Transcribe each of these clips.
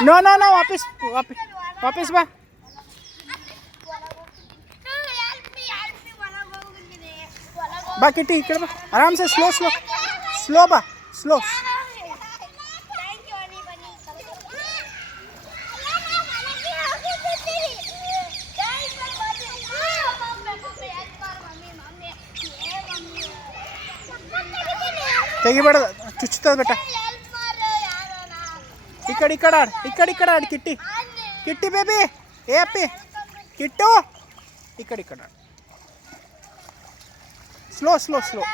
no no no वापस वापस वापस बा बा किटी इकडे बा आराम से स्लो स्लो स्लो बा स्लो ತೆಗಿಬೇಡ ಚುಚ್ಚುತ್ತದೆ ಬೇಟ ಇಕ್ಕಡೆ ಆಡ್ ಕಿಟ್ಟಿ ಕಿಟ್ಟಿ ಬೇಬಿ ಏ ಅಪ್ಪಿ ಕಿಟ್ಟು ಇಕ್ಕಡೆ ಆಡ್ ಸ್ಲೋ ಸ್ಲೋ ಸ್ಲೋ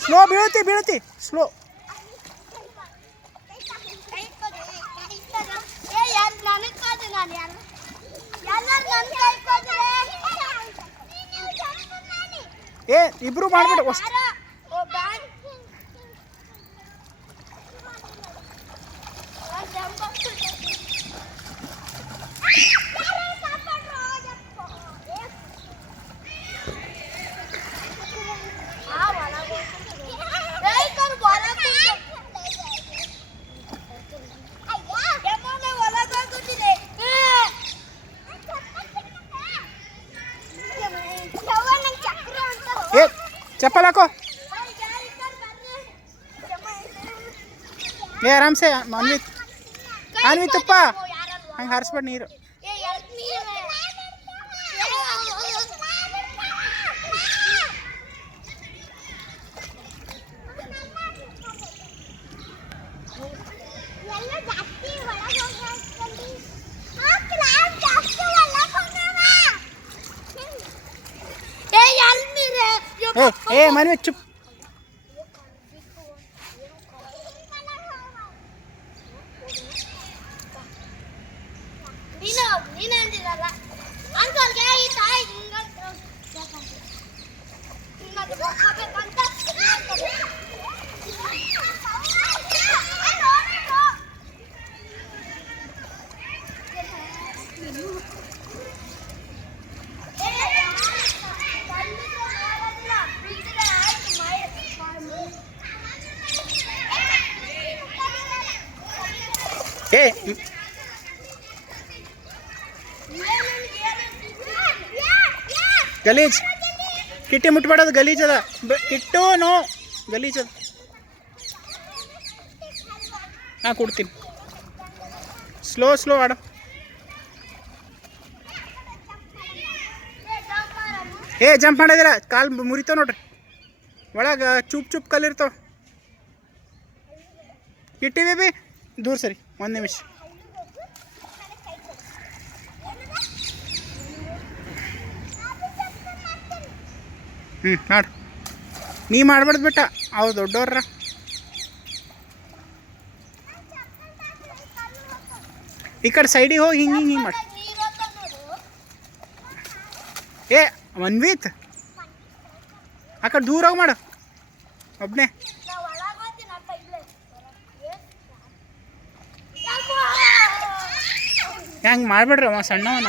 ಸ್ಲೋ ಬೀಳುತ್ತಿ ಸ್ಲೋ ಏ ಇಬ್ರು ಮಾಡ್ಬಿಟ್ಟು ಅಷ್ಟು ಏ ಚಪ್ಪಲ್ ಹಾಕೋ ಏ ಆರಾಮ್ಸೆ ಅನ್ವಿತಪ್ಪ ಹಂಗೆ ಹಾರಿಸ್ಬೇಡ ನೀರು ए मन में चुप ए ಗಲೀಜ್ ಕಿಟ್ಟಿ ಮುಟ್ಬೇಡದು ಗಲೀಜ್ ಅದ ಕಿಟ್ಟು ನೋ ಗಲೀಜ್ ಅದ ಹಾಂ ಕೊಡ್ತೀನಿ ಸ್ಲೋ ಸ್ಲೋ ಆಡು ಏ ಜಂಪ್ ಮಾಡಿದಿರ ಕಾಲು ಮುರಿತಾವ ನೋಡ್ರಿ ಒಳಗೆ ಚುಪ್ ಕಲ್ಲಿರ್ತಾವ ಕಿಟ್ಟಿ ಬೇಬಿ ದೂರ ಸರಿ ಒಂದು ನಿಮಿಷ ಮಾಡು ನೀ ಮಾಡ್ಬಾರ್ದು ಬಿಟ್ಟ ಅವು ದೊಡ್ಡವ್ರ ಈ ಕಡೆ ಸೈಡಿಗೆ ಹೋಗಿ ಹಿಂಗೆ ಮಾಡಿ ಏ ಅನ್ವಿತ್ ಆ ಕಡೆ ದೂರ ಹೋಗಿ ಮಾಡು ಒಬ್ಬನೇ ಹೆಂಗೆ ಮಾಡ್ಬೇಡ್ರಿ ಅವ ಸಣ್ಣವನ